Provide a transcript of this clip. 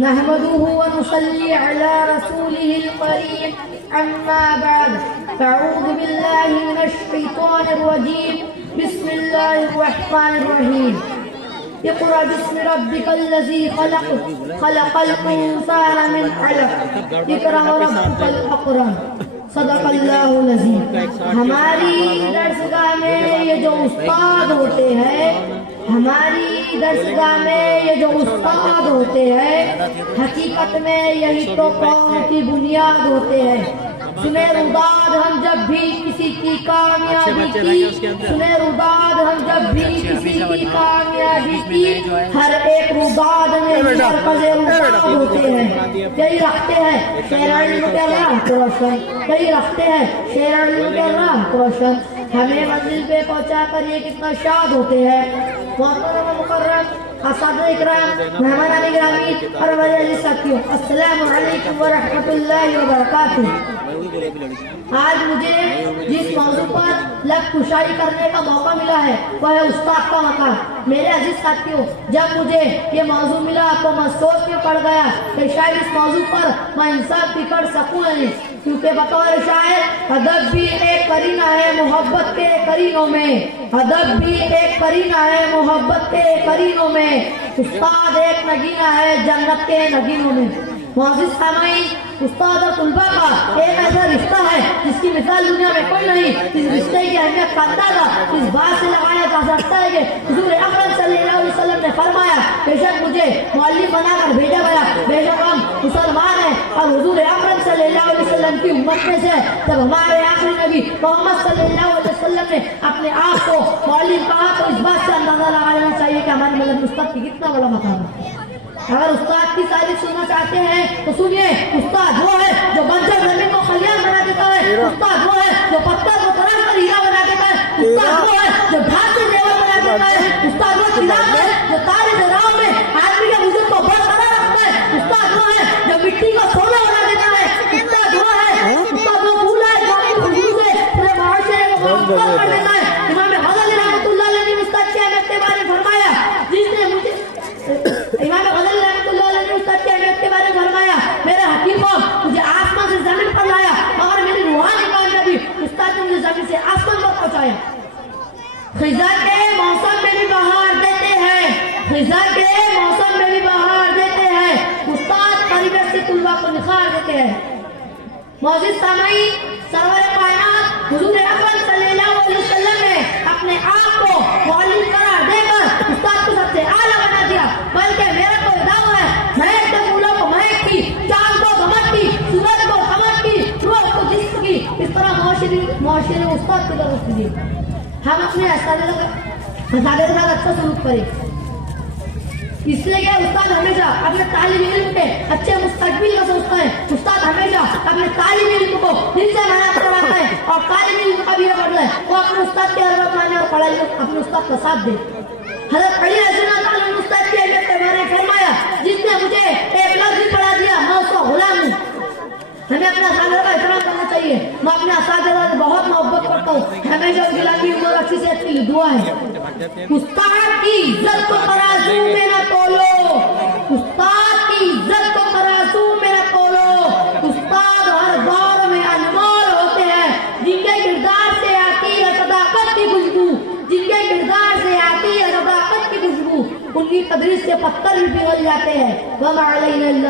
نحمده ونصلي على رسوله الكريم أما بعد فأعوذ بالله من الشيطان الرجيم بسم الله الرحمن الرحيم اقرأ باسم ربك الذي خلق خلق الإنسان من علق اقرأ وربك الأكرم صدق اللہ العظیم. ہماری درسگاہ میں یہ جو استاد ہوتے ہیں حقیقت میں یہی تو قوم کی بنیاد ہوتے ہیں. سنیں روداد ہم جب بھی کسی کی کامیابی کی ہر ایک روداد میں مرکز روداد ہوتے ہیں. یہی رکھتے ہیں شیر علم کے راہ کو روشن ہمیں منزل پہ پہنچا کر یہ کتنا شاد ہوتے ہیں. محترم مکرم اساتذہ اکرام مہمان گرامی اور میرے ساتھیوں السلام علیکم ورحمۃ اللہ وبرکاتہ. آج مجھے جس موضوع پر لب کشائی کرنے کا موقع ملا ہے وہ ہے استاد کا مقام. میرے عزیز ساتھیوں، جب مجھے یہ موضوع ملا تو میں سوچ کے پڑ گیا کہ شاید اس موضوع پر میں انصاف بھی کر سکوں نہیں، کیونکہ بطور شاعر ادب بھی ایک قرینہ ہے محبت کے قرینوں میں. استاد ایک نگینہ ہے جنت کے نگینوں میں. معزز سامعین، استاد اور طلباء کا ایک ایسا رشتہ ہے جس کی مثال دنیا میں کوئی نہیں. اس رشتے کی اہمیت کا اندازہ اس بات سے لگایا جا سکتا ہے کہ حضور اکرم صلی اللہ علیہ وسلم نے فرمایا بے شک مجھے معلم بنا کر بھیجا گیا، بے شک ہم مسلمان ہیں اور حضور اکرم صلی اللہ علیہ وسلم کی امت میں سے. جب ہمارے آخری نبی محمد صلی اللہ علیہ وسلم نے اپنے آپ کو معلم کہا تو اس بات سے اندازہ لگا لینا چاہیے کہ ہمارے ملت استاد کی کتنا بڑا مقام ہے. اگر استاد کی تعریف سننا چاہتے ہیں تو سنیے، استاد وہ ہے جو بنجر زمین کو خلیان بنا دیتا ہے. استاد وہ ہے جو پتھر کو تراش کر ہیرا بنا دیتا ہے. استاد وہ ہے جو ڈھال سے زیور بنا دیتا ہے. استاد وہ چراغ ہے جو تارے راہ میں آدمی کے وجود کو برقرار رکھتا ہے. استاد وہ ہے جو مٹی کو سونا بنا دیتا ہے. استاد وہ پھول ہے جو اپنی خوشبو سے پورے معاشرے کو معطر کر دیتا ہے. امام غزالی رحمۃ اللہ علیہ نے استاد کی اہمیت کے بارے میں فرمایا، میرے حکیم قوم مجھے آسمان سے زمین پر لایا مگر میری روحانی کامیابی استاد نے مجھے زمین سے آسمان پر پہنچایا. خزاں کے موسم میں بھی بہار دیتے ہیں استاد تربیت سے طلباء کو نکھار دیتے ہیں. معزز سامعین، سرور کائنات حضور اکرم صلی اللہ علیہ وسلم نے اپنے آپ کو معلم قرار دے کر استاد کو سب سے اعلیٰ بنا دیا. بلکہ میرا کوئی دعویٰ ہے مہک کے پھولوں کو مہک کی، چاند کو دمک کی، سورج کو قمر کی، روح کو جسم کی، اس طرح معاشرے استاد کی ضرورت دی. ہم اپنے اساتذہ کے ساتھ اچھا سلوک کریں، اس لیے کہ استاد ہمیشہ اپنے طالب علم کے اچھے مستقبل کا سوچتا ہے. استاد ہمیشہ اپنے طالب علم کو دل سے محنت کراتا ہے اور طالب علم کا بھی یہ بدلا ہے وہ اپنے استاد کی حرمت مانے اور پڑھائی میں اپنے استاد کا ساتھ دے. حضرت علی رضی اللہ عنہ نے استاد کی اہمیت کے بارے میں فرمایا، جس نے مجھے ایک لفظ بھی پڑھا دیا میں اس کا غلام ہوں. ہمیں اپنے اساتذہ کا احترام کرنا چاہیے. میں اپنے اساتذہ سے بہت محبت کرتا ہوں، ہمیشہ ان کی لمبی عمر اور اچھی صحت کے لیے دعا ہے. استاد کی عزت کو ترازو میں نہ تولو، استاد کی عزت کو ترازو میں نہ تولو. استاد ہر دور میں انمول ہوتے ہیں جن کے کردار سے آتی ہے صداقت کی خوشبو، ان کی تدریس سے پتھر بھی پگھل جاتے ہیں. وما علینا الا